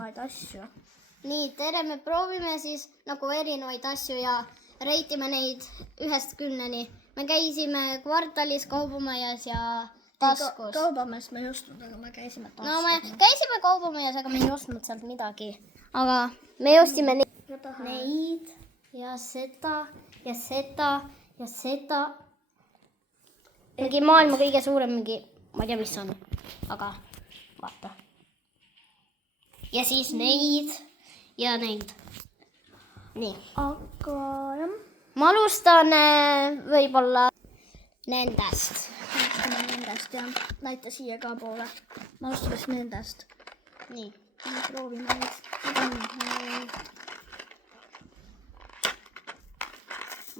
erinevaid asju. Nii, tere, me proovime siis nagu erinevaid asju ja reitime neid 1-10. Me käisime kvartalis, kaubamajas ja taskus. Kaubamees me ei ostnud, aga me käisime taskus. No me käisime kaubamajas, aga me ei ostnud sealt midagi. Aga me ostsime neid ja seda ja seda ja seda. Mingi maailma kõige suurem mingi, ma ei tea, mis on, aga vaata. Ja siis neid ja neid. Nii. Aga jah. Ma alustan võib-olla nendest. Alustame nendest ja näita siia ka poole. Ma alustaks nendest. Nii. Me proovime neid.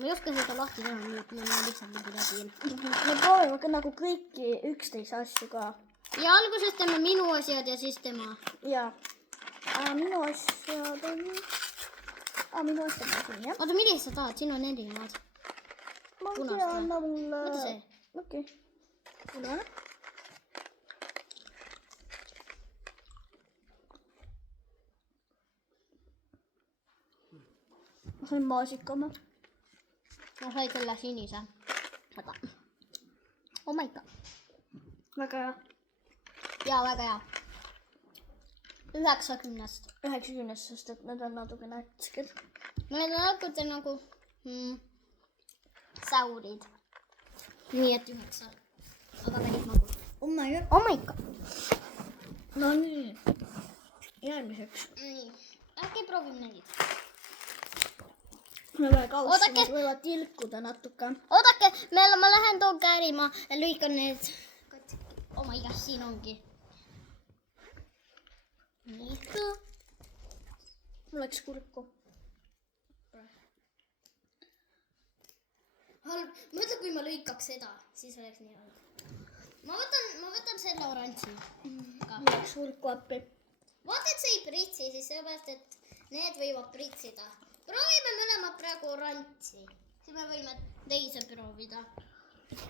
Ma ei oska seda lahti teha, ma lihtsalt nagu läbin. Me proovime ka nagu kõiki 11 asju ka. Ja alguses teeme minu asjad ja siis tema. Ja. Minu asjad on... minu asjad on siin, jah. Oota, millist sa tahad? Siin on erinevad. Ma ei tea, anna mulle... Võta see. Okei. Mulle. Ma sain maasikama. Ma sain selle sinise. Aga. Oh my god. Väga hea. Jaa, väga hea. 90-st. 90-st, sest et need on natuke nätsked. Need on natuke nagu saurid. Nii et 9. Aga päris magus. Oh my god. Oh my god. No nii. Järgmiseks. Nii. Äkki proovime neid. Me väga kaussi, need võivad tilkuda natuke. Oodake, ma lähen toon kääri, ma lüikan need. Oh my god, siin ongi. Nii. Mul läks kurku. Halb. Mõtle, kui ma lõikaks seda, siis oleks nii halb. Ma võtan selle oranži. Mul läks kurku appi. Vaata, et see ei pritsi, siis seepärast, et need võivad pritsida. Proovime mõlemad praegu oranži. Siis me võime teise proovida.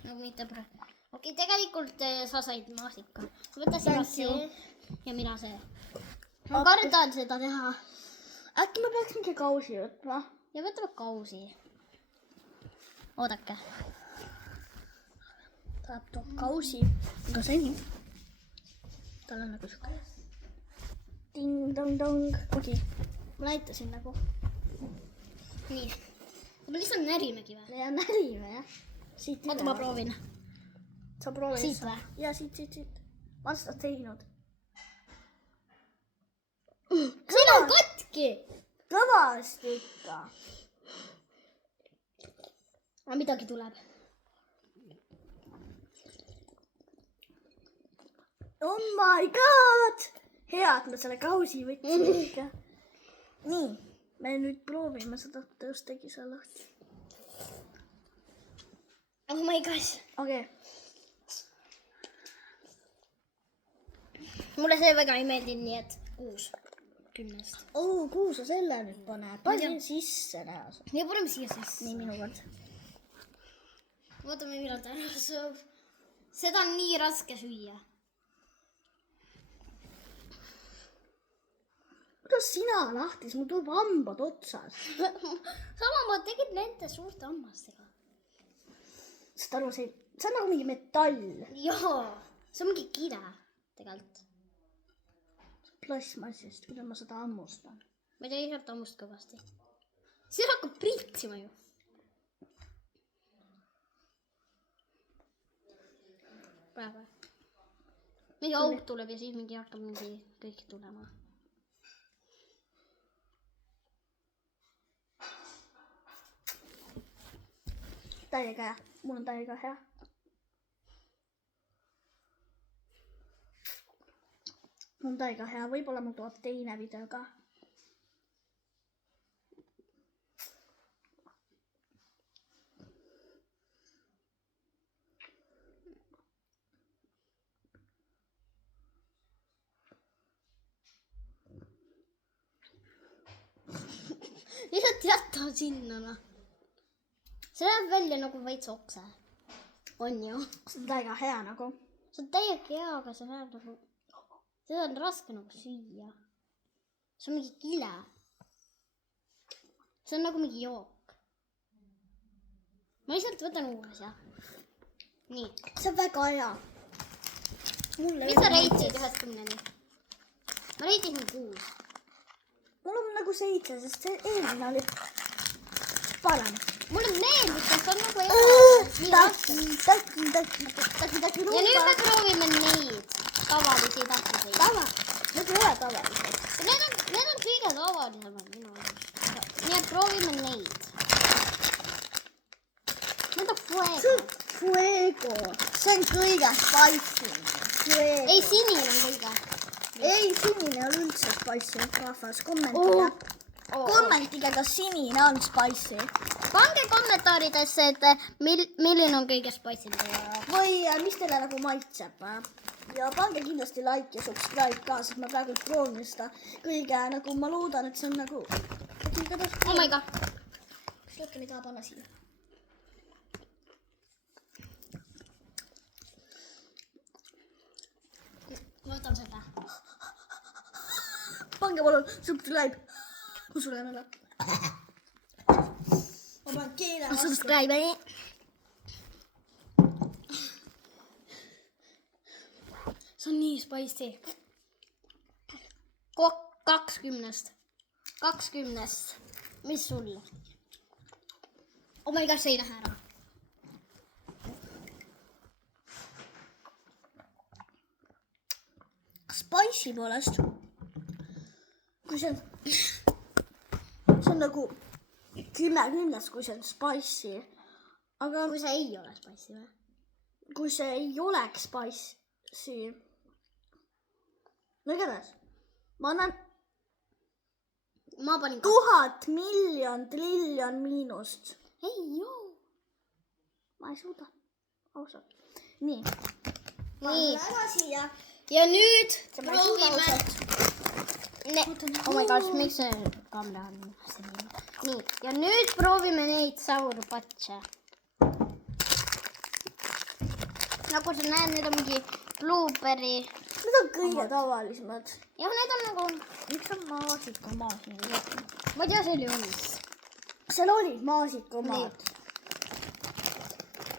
Nagu mitte praegu. Okei, tegelikult sa said maasika. Võta sina see ja mina see. Ma kardan seda teha. Äkki me peaks mingi kausi võtma? Ja võtame kausi. Oodake. Tahab too kausi. Aga see nii. Tal on nagu siuke. Ding-dong-dong. Okei. Ma näitasin nagu. Nii. Me lihtsalt närimegi või? Ja närime, jah. Siit Oota, ma proovin. Sa proovi. Siit või? Ja siit. Ma olen seda teinud. Siin on katki! Kõvasti ikka. Aga midagi tuleb. Oh my god! Hea, et me selle kausi võtsime ikka. Nii, me nüüd proovime seda, ta just tegi selle lahti. Oh my gosh. Okei. Mulle see väga ei meeldi, nii et 6-10. Kuhu sa selle nüüd paned? Pane siin sisse näha. Ja paneme siia sisse. Nii, minu kord. Vaatame, millal ta ära sööb. Seda on nii raske süüa. Kuidas sina lahtis? Mul tuleb hambad otsas. Sama ma tegin nende suurte hammastega. Sest aru, see on nagu mingi metall. Jaa, see on mingi kire tegelikult. Plasmassist, kuidas ma seda hammustan. Ma ei tea, sealt hammust kõvasti. See hakkab pritsima ju. Praegu. Mingi auk tuleb ja siis mingi hakkab mingi kõik tulema. Täiega hea. Mul on täiega hea. Mul on täiega hea. Võib-olla mul tuleb teine video ka. Lihtsalt jätta sinna. See läheb välja nagu veits okse. On ju? See on täiega hea nagu. See on täiega hea, aga see läheb nagu... Seda on raske nagu süüa. see on mingi kile. See on nagu mingi jook. Ma lihtsalt võtan uus ja. Nii. See on väga hea. Mis sa reitsid 1-10? Ma reitisin 6. Mul on nagu 7, sest see eelmine oli parem. Mulle meeldib, sest on nagu ja nüüd me proovime neid tavalisi takiseid. Need ei ole tavalised. Need on kõige tavalisemad minu arust. Nii et proovime neid. Need on fuego. Fuego. See on kõige spicy. Ei, sinine on kõige. Ei, sinine on üldse spicy. Rahvas, kommentige. Kommentige, kas sinine on spicy. Pange kommentaaridesse, et milline on kõige spicy. Või mis teile nagu maitseb. Ja pange kindlasti like ja subscribe ka, sest ma praegu proovin seda kõige, nagu ma loodan, et see on nagu... Oh my god. Kas lõhken ei taha panna siia? Võtan seda. Pange palun subscribe. Ma sulen ära. Ma panen keele vastu. Subscribe. See on nii spicy. 20. Mis sul? Oh my god, see ei lähe ära. Spicy poolest. Kui see on nagu 10, kui see on spicy. Aga Kui see ei ole spicy või? kui see ei oleks spicy. No igatahes. Ma annan Ma panin 1000 miljon triljon miinust. Ei joo. Ma ei suuda. Ausalt. Nii. Nii. Ära siia. Ja nüüd Ma ei suuda proovime. ausalt. Oh my gosh, miks see kaamera on selline? Nii, ja nüüd proovime neid saurpatše. Nagu sa näed, need on mingi blueberry. Need on kõige tavalisemad. Jah, need on nagu... Miks on maasikamaad? Ma ei tea, see oli õnnis. Seal olid maasikamaad.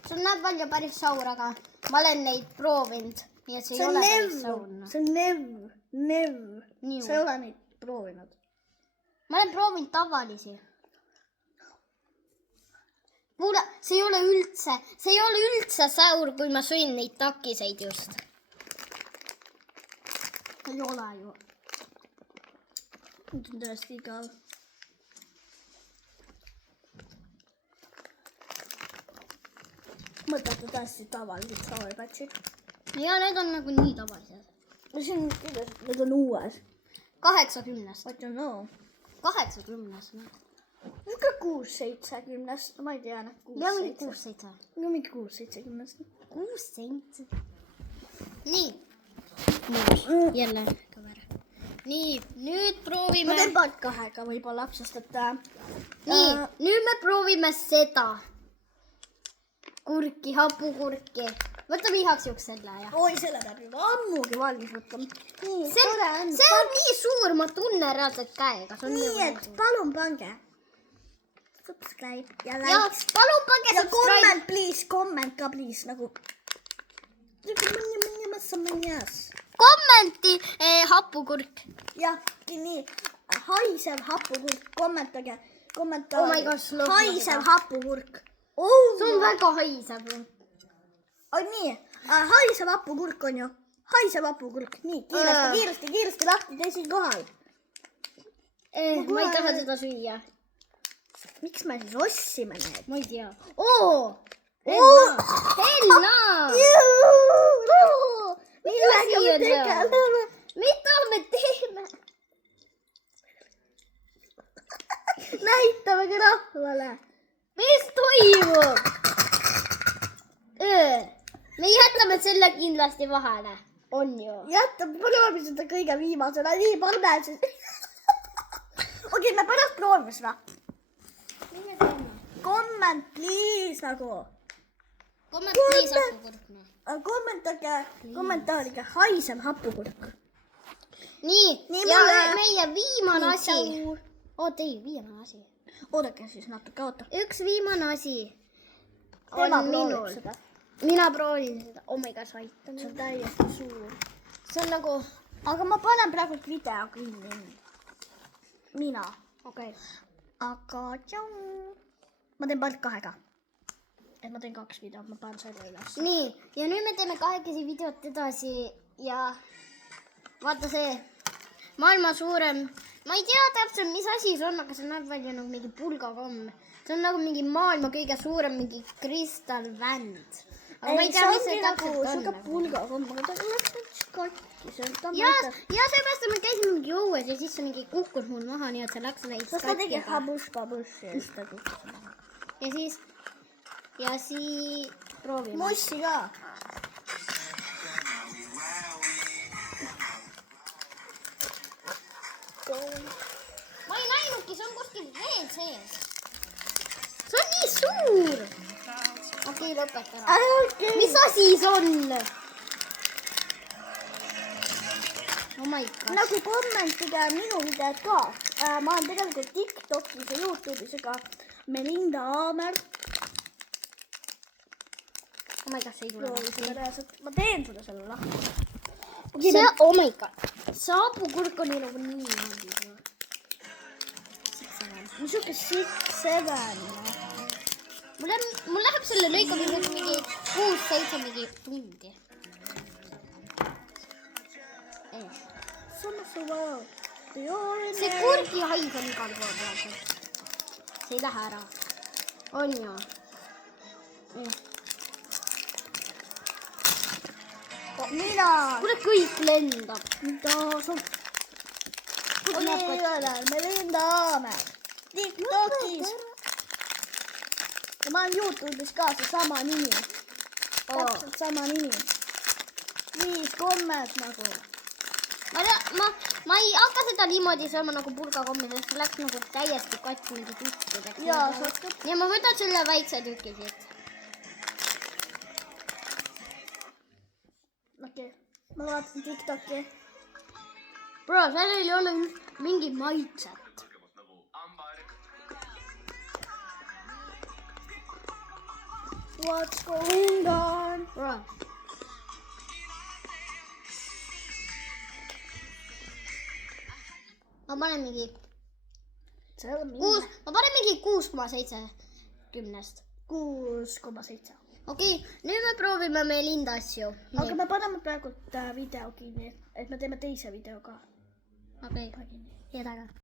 See näeb välja päris saur, aga ma olen neid proovinud. Nii et see ei ole päris saurna. See on nev. Nii. Sa ei ole neid proovinud. Ma olen proovinud tavalisi. Kuule, see ei ole üldse saur, kui ma sõin neid takiseid just. Ei ole ju. Nüüd on tõesti igav. Mõtlete tõesti tavalised saurpatšid. Ja need on nagu nii tavalised. Need on uued. 80. What you know? 80. Ikka 6-70. Ma ei tea, need 6-7. Ja mingi 6-7. No mingi 6-70. 6-7. Nii. Jälle kamera. Nii, nüüd Ma proovime. teen part 2-ga võib-olla, sest et... Nii, nüüd me proovime seda. Kurki, hapukurki. Võtame ihaks juks selle ja. Oi, selle peab juba ammugi valmis võtma. Nii, See on nii suur, ma tunnen reaalselt käega. Nii, et palun pange. Subscribe ja Ja like. palun pange Ja subscribe. comment ka please, nagu. Kommenti hapukurk. Jah, nii. Haisev hapukurk, kommentage. Oh my gosh, lõhna Haisev seda. hapukurk. See on väga haisev. On nii, haisev hapukurk on ju. Haisev hapukurk, nii, kiiresti lahti teisel kohal. Ma ei taha seda süüa. Miks me siis ostsime need? Ma ei tea. Helna! Millega me tegeleme? Mida me teeme? Näitame rahvale. Mis toimub? Me jätame selle kindlasti vahele. On ju? Jätame, proovime seda kõige viimasena, nii panne siis. Okei, me pärast proovime seda. Comment please nagu. Kommenteerimise hapukurk. Kommentage haisev hapukurk. nii, Nii, ja mulle- meie viimane Nii, asi. tšau. oota, ei, viimane asi. Oodake siis natuke, oota. Üks viimane asi. Tema on proovib minul. seda. Mina proovin seda. Oh my god, sa aita See on mind. täiesti suur. See on nagu, Aga ma panen praegu video kinni. Mina. okei. Aga tšau. Ma teen part 2-ga. Et ma teen 2 videot, ma panen selle üles. nii, ja nüüd me teeme 2 videot edasi ja vaata see maailma suurem, ma ei tea täpselt, mis asi see on, aga see näeb välja nagu mingi pulgakomm. See on nagu mingi maailma kõige suurem mingi kristallvänd. aga ma ei tea, mis see täpselt on. Siuke pulgakomm, aga ta läks nüüd katki. See on ta ja seepärast me käisime mingi õues ja siis see mingi kukkus mul maha, nii et see läks veits sest ta tegi katki. habush-babush ja siis ta kukkus maha. ja siis proovime. Mussi ka. ma ei näinudki, see on kuskil veel sees. see on nii suur. okei, lõpeta ära. Okay. mis asi see on? Oh my god. nagu kommentige minu videod ka. Ma olen tegelikult TikTokis ja Youtube'is ka Melinda Aamer. Oh my god, see ei tule. Proovi seda reaalselt. Ma teen seda selle lahti. see, oh my god. see hapukurk on nagu nii. Niisugune 6-7. Mul läheb selle lõikamiseks mingi 6-7 mingi tundi. See kurgi hais on igal pool praegu. See ei lähe ära. On ju? Mina. kuule, kõik lendab. Mida sa... Kus näeb Melinda, Melinda Aamer. TikTokis. Ja ma olen Youtube'is ka seesama nimi. Täpselt sama nimi. 5 kommes nagu. Ma ei hakka seda niimoodi sööma nagu pulgakommi, sest see läks nagu täiesti katki mingi tükkideks. Jaa, sa oskad. ja ma võtan selle väikse tüki siit. Okei. Ma vaatan TikToki. Bro, seal ei ole mingi maitset. What's going on? Bro. ma panen mingi See on mingi 6, ma panen mingi 6,7 10-st. 6,7. okei, nüüd me proovime Melinda asju. Aga me paneme praegu video kinni, et me teeme teise video ka. okei, jääda ka.